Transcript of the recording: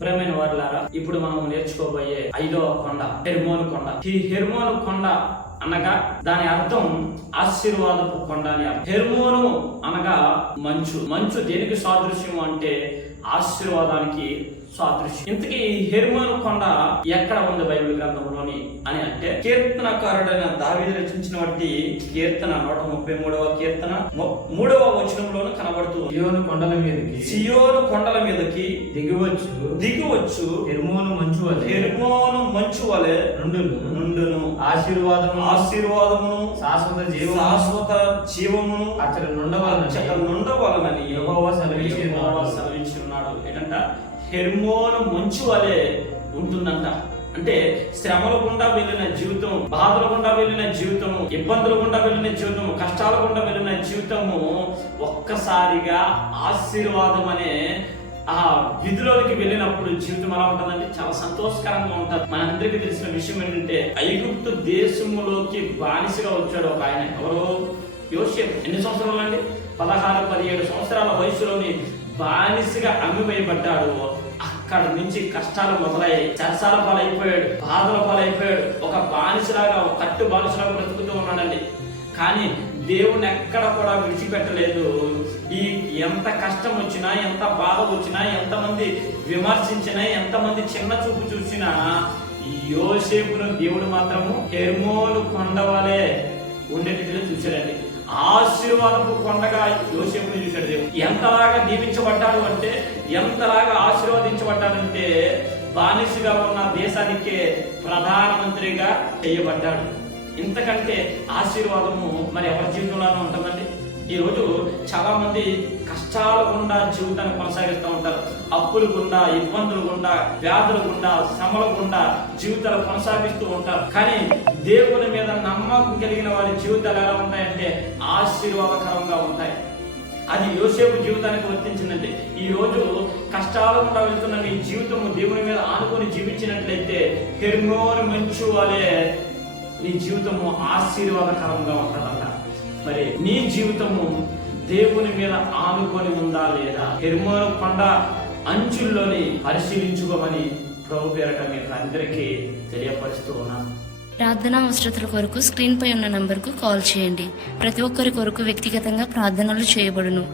ప్రేమైన వారులారా ఇప్పుడు మనం నేర్చుకోబోయే ఐదవ కొండ హెర్మోన్ కొండ. ఈ హెర్మోన్ కొండ అనగా దాని అర్థం ఆశీర్వాదపు కొండ అని అర్థం. హెర్మోను అనగా మంచు. మంచు దేనికి సాదృశ్యం అంటే ఆశీర్వాదానికి సాదృశ్యం. ఇంతకీ హెర్మోను కొండ ఎక్కడ ఉంది బైబిల్ గ్రంథంలోని అని అంటే కీర్తనకారుడైన దావీదు రచించినటువంటి కీర్తన నూట ముప్పై మూడవ కీర్తన మూడవ వచనంలోను కనబడుతుంది సియోను కొండల మీదకి సియోను కొండల మీదకి దిగివచ్చు. దిగివచ్చు. హెర్మోను మంచు వలె హెర్మోను మంచు వలె నుండును. నుండును. ఆశీర్వాదము ఆశీర్వాదమును. శాశ్వత జీవము శాశ్వత జీవమును. అతడు నుండవాలని. హెర్మోను మంచు వలె ఉంటుందంట. అంటే శ్రమల గుండా వెళ్ళిన జీవితం బాధల గుండా వెళ్ళిన జీవితము ఇబ్బందుల గుండా వెళ్ళిన జీవితము కష్టాల గుండా వెళ్ళిన జీవితము ఒక్కసారిగా ఆశీర్వాదం అనే ఆ విధులోకి వెళ్ళినప్పుడు జీవితం ఎలా ఉంటుందంటే చాలా సంతోషకరంగా ఉంటుంది. మనందరికీ తెలిసిన విషయం ఏంటంటే ఐగుప్తు దేశంలోకి బానిసగా వచ్చాడు ఒక ఆయన. ఎవరు? యోసేపు. ఎన్ని సంవత్సరాలు అండి పదహారు పదిహేడు సంవత్సరాల వయసులోని బానిసగా అమ్మివేయబడ్డాడు. అక్కడ నుంచి కష్టాలు మొదలయ్యాయి. చరసాల పాలైపోయాడు బాధల పాలైపోయాడు. ఒక బానిసలాగా ఒక కట్టు బానిసలాగా బ్రతుకుతూ ఉన్నాడండి. కానీ దేవుని ఎక్కడ కూడా విడిచిపెట్టలేదు. ఈ ఎంత కష్టం వచ్చినా ఎంత బాధ వచ్చినా ఎంతమంది విమర్శించినా ఎంతమంది చిన్న చూపు చూసినా యోసేపును దేవుడు మాత్రము హెర్మోను కొండవాలే ఉండేటట్టుగా చూశాడండి. ఆశీర్వాదపు కొండగా యోసేపుని చూశాడు దేవుడు. ఎంతలాగా దీవించబడ్డాడు అంటే ఎంతలాగా ఆశీర్వదించబడ్డాడంటే బానిసగా ఉన్న దేశానికే ప్రధానమంత్రిగా చేయబడ్డాడు. ఇంతకంటే ఆశీర్వాదము మరి ఎవరి జీవితంలోనే ఉంటుందండి? ఈ రోజు చాలా మంది కష్టాల గుండా జీవితాన్ని కొనసాగిస్తూ ఉంటారు. అప్పులు గుండా ఇబ్బందులు గుండా వ్యాధుల గుండా శ్రమల గుండా జీవితాలు కొనసాగిస్తూ ఉంటారు. కానీ దేవుని మీద నమ్మకం కలిగిన వారి జీవితాలు ఎలా ఉంటాయంటే ఆశీర్వాదకరంగా ఉంటాయి. అది యోసేపు జీవితానికి వర్తించిందంటే ఈ రోజు కష్టాల గుండా వెళ్తున్న నీ జీవితము దేవుని మీద ఆనుకొని జీవించినట్లయితే హెర్మోని మంచు వలె నీ జీవితము ఆశీర్వాదకరంగా ఉంటుందంట. మరి నీ జీవితము దేవుని మీద ఆనుకొని ఉందా లేదా? హెర్మోను కొండ అంచుల్లోని పరిశీలించుకోమని ప్రభు పేరట మీకు అందరికీ తెలియపరుస్తూ ఉన్నాను ప్రార్థనా అవసరతల కొరకు స్క్రీన్ పై ఉన్న నంబర్కు కాల్ చేయండి. ప్రతి ఒక్కరి కొరకు వ్యక్తిగతంగా ప్రార్థనలు చేయబడును.